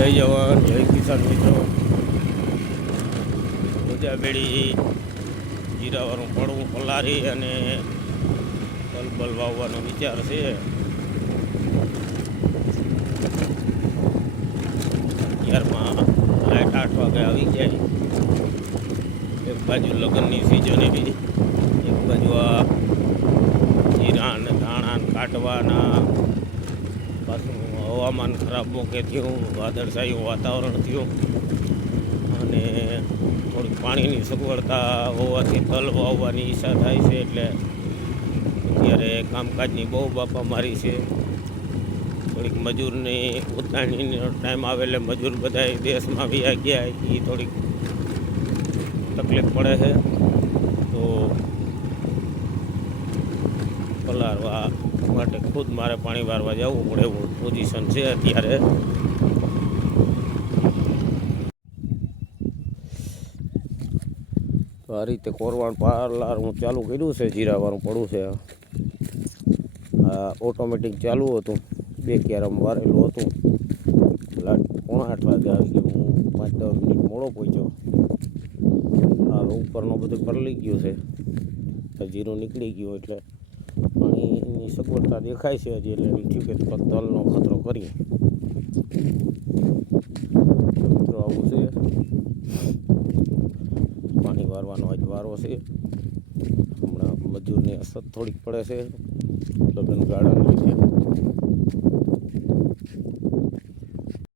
જય જવાન, જય કિસાન મિત્રો. ઉજાબેડી જીરાવાળું પડવું પલારી અને બલબલ વાવવાનો વિચાર છે. અત્યારમાં લાઈટ આઠ વાગે આવી જાય. એક બાજુ લગ્નની સિઝન એવી, એક બાજુ આ જીરા અને ધાણા કાઢવાના. પાછું હવામાન ખરાબ મોકે થયું, વાદળછાયું વાતાવરણ થયું. અને થોડીક પાણીની સગવડતા હોવાથી તલ વાવવાની ઈચ્છા થાય છે એટલે અત્યારે કામકાજની બહુ બાપા મારી છે. થોડીક મજૂરની ઉતાણીનો ટાઈમ આવે એટલે મજૂર બધા દેશમાં વ્યા ગયા એ થોડીક તકલીફ પડે છે. તો પલારવા માટે ખુદ મારે પાણી વારવા જવું પડે એવું પોઝિશન છે અત્યારે. તો આ રીતે કોરવાણ પાર્લર હું ચાલુ કર્યું છે જીરાવાનું પડું છે. આ ઓટોમેટિક ચાલુ હતું, બે ક્યારમ વારેલું હતું. પોણા આઠ વાગે આવી ગયું, હું પાંચ દસ મિનિટ મોડો પહોંચ્યો. આ ઉપરનો બધું પરલી ગયું છે. જીરું નીકળી ગયું, એટલે પાણીની સગવડતા દેખાય છે હજી એટલે થયું કે તલનો ખતરો કરીએ. મિત્રો, આવું છે. પાણી વારવાનો આજ વારો છે. હમણાં મજૂરની અસર થોડીક પડે છે. લગ્ન ગાળાની લીધે